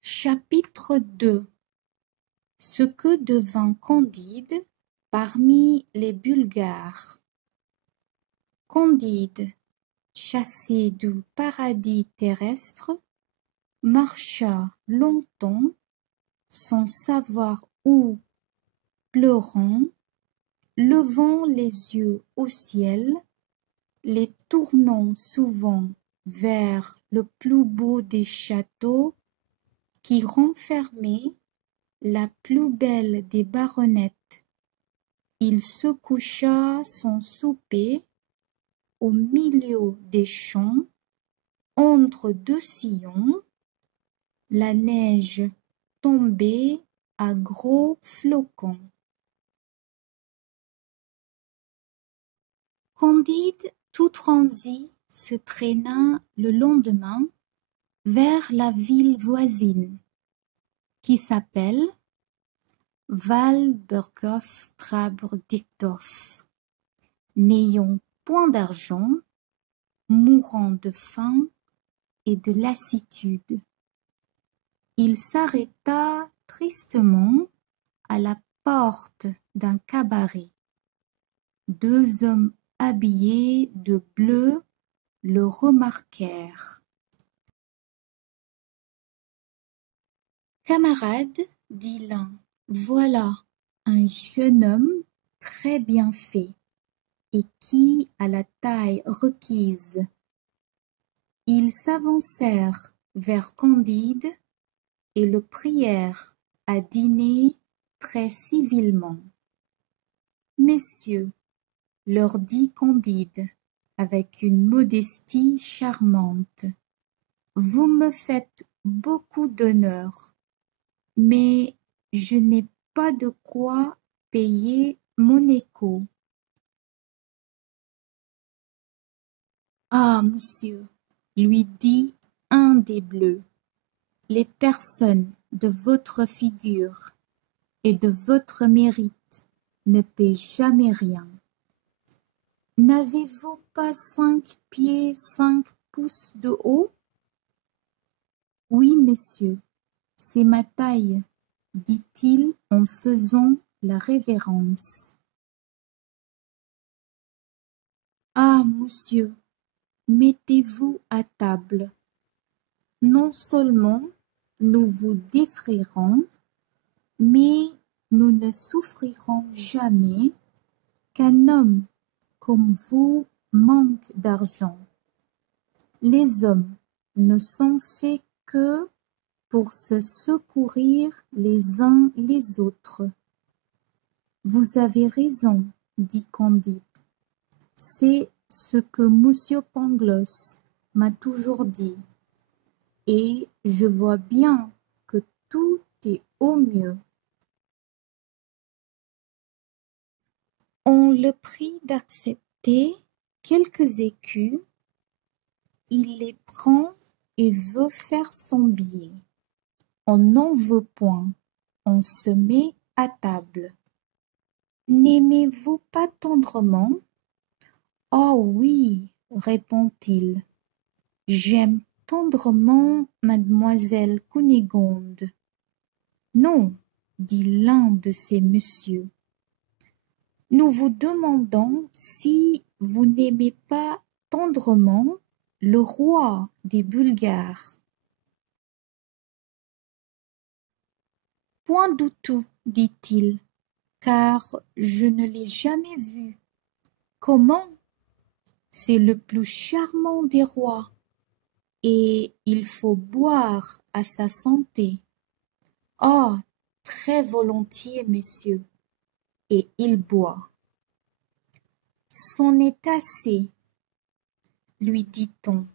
Chapitre 2. Ce que devint Candide parmi les Bulgares. Candide, chassé du paradis terrestre, marcha longtemps sans savoir où, pleurant, levant les yeux au ciel, les tournant souvent vers le plus beau des châteaux qui renfermait la plus belle des baronnettes. Il se coucha sans souper au milieu des champs, entre deux sillons. La neige tombait à gros flocons. Candide, tout transi, se traîna le lendemain vers la ville voisine, qui s'appelle Walburghof-Trabrdikdorf. N'ayant point d'argent, mourant de faim et de lassitude, il s'arrêta tristement à la porte d'un cabaret. Deux hommes habillés de bleu le remarquèrent. Camarade, dit l'un, voilà un jeune homme très bien fait et qui a la taille requise. Ils s'avancèrent vers Candide et le prièrent à dîner très civilement. Messieurs, leur dit Candide avec une modestie charmante, vous me faites beaucoup d'honneur, mais je n'ai pas de quoi payer mon écho. Ah, monsieur, lui dit un des bleus, les personnes de votre figure et de votre mérite ne paient jamais rien. N'avez-vous pas 5 pieds 5 pouces de haut? Oui, monsieur, c'est ma taille, dit-il en faisant la révérence. Ah, monsieur, mettez-vous à table. Non seulement nous vous défrierons, mais nous ne souffrirons jamais qu'un homme comme vous manque d'argent. Les hommes ne sont faits que pour se secourir les uns les autres. Vous avez raison, dit Candide. C'est ce que Monsieur Pangloss m'a toujours dit, et je vois bien que tout est au mieux. On le prie d'accepter quelques écus, il les prend et veut faire son billet. On n'en veut point, on se met à table. N'aimez-vous pas tendrement? Oh oui, répond-il, j'aime tendrement mademoiselle Cunégonde. Non, dit l'un de ces messieurs. Nous vous demandons si vous n'aimez pas tendrement le roi des Bulgares. Point du tout, dit-il, car je ne l'ai jamais vu. Comment? C'est le plus charmant des rois, et il faut boire à sa santé. Oh, très volontiers, messieurs, et il boit. C'en est assez, lui dit-on.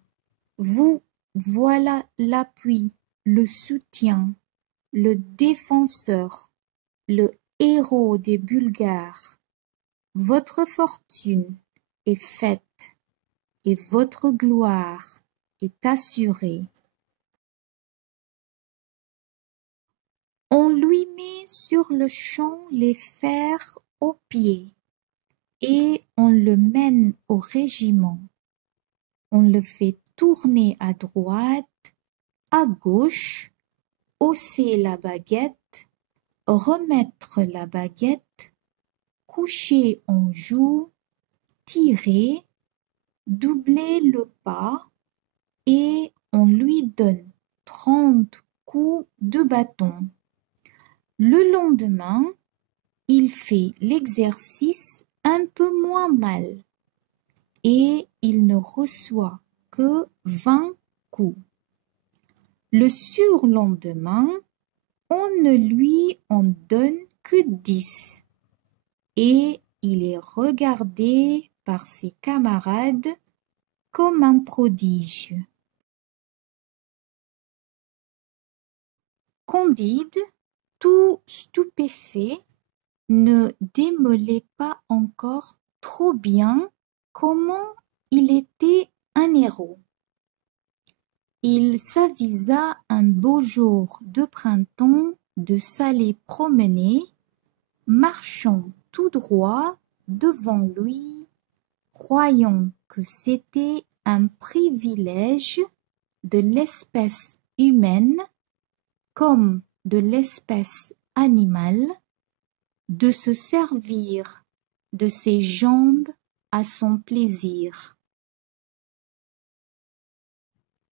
Vous, voilà l'appui, le soutien, le défenseur, le héros des Bulgares. Votre fortune est faite et votre gloire est assurée. On lui met sur le champ les fers aux pieds et on le mène au régiment. On le fait tourner à droite, à gauche, hausser la baguette, remettre la baguette, coucher en joue, tirer, doubler le pas, et on lui donne 30 coups de bâton. Le lendemain, il fait l'exercice un peu moins mal et il ne reçoit que 20 coups. Le surlendemain, on ne lui en donne que 10 et il est regardé par ses camarades comme un prodige. Candide, tout stupéfait, ne démêlait pas encore trop bien comment il était un héros. Il s'avisa un beau jour de printemps de s'aller promener, marchant tout droit devant lui, croyant que c'était un privilège de l'espèce humaine comme de l'espèce animale de se servir de ses jambes à son plaisir.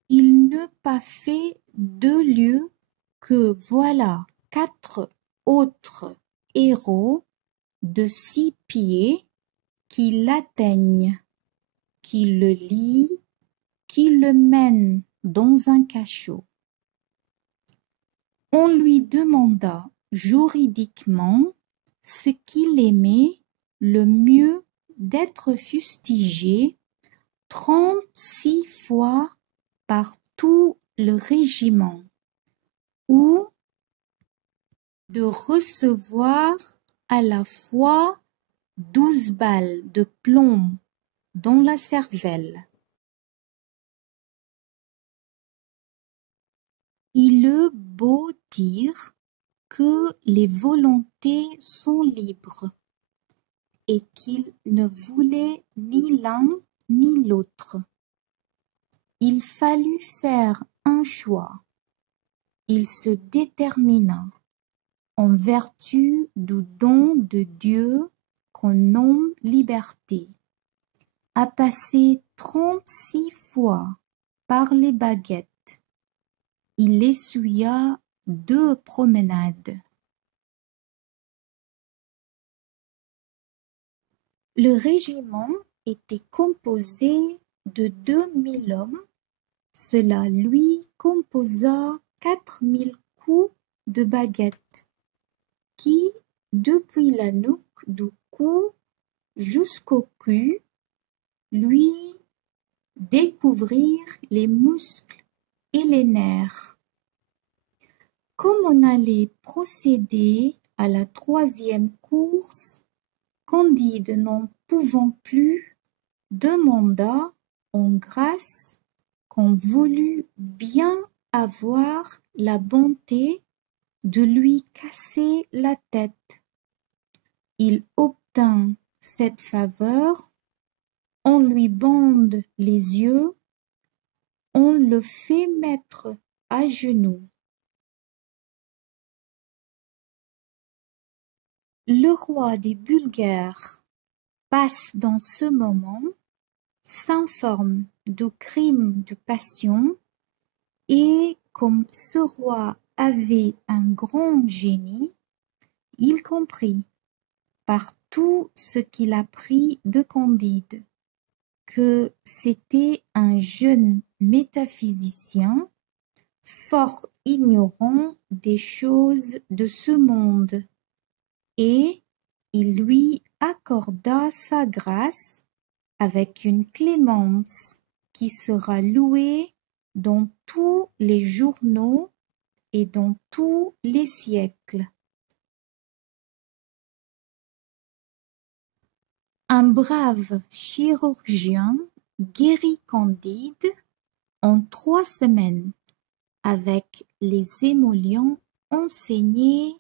Il n'eut pas fait 2 lieues que voilà 4 autres héros de 6 pieds qui l'atteignent, qui le lient, qui le mènent dans un cachot. On lui demanda juridiquement ce qu'il aimait le mieux d'être fustigé 36 fois par tout le régiment ou de recevoir à la fois 12 balles de plomb dans la cervelle. Il eut beau dire que les volontés sont libres et qu'il ne voulait ni l'un ni l'autre. Il fallut faire un choix. Il se détermina, en vertu du don de Dieu qu'on nomme liberté, à passer 36 fois par les baguettes. Il essuya 2 promenades. Le régiment était composé de 2000 hommes. Cela lui composa 4000 coups de baguette qui, depuis la nuque du cou jusqu'au cul, lui découvrirent les muscles et les nerfs. Comme on allait procéder à la 3e course, Candide n'en pouvant plus, demanda en grâce qu'on voulût bien avoir la bonté de lui casser la tête. Il obtint cette faveur, on lui bande les yeux, on le fait mettre à genoux. Le roi des Bulgares passe dans ce moment, s'informe du crime de passion et comme ce roi avait un grand génie, il comprit par tout ce qu'il apprit de Candide que c'était un jeune métaphysicien fort ignorant des choses de ce monde et il lui accorda sa grâce avec une clémence qui sera louée dans tous les journaux et dans tous les siècles. Un brave chirurgien guérit Candide en 3 semaines avec les émollients enseignés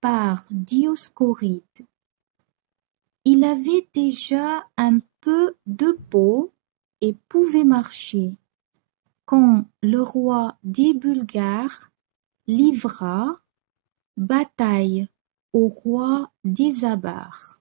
par Dioscoride. Il avait déjà un peu de peau et pouvait marcher, quand le roi des Bulgares livra bataille au roi d'Isambard.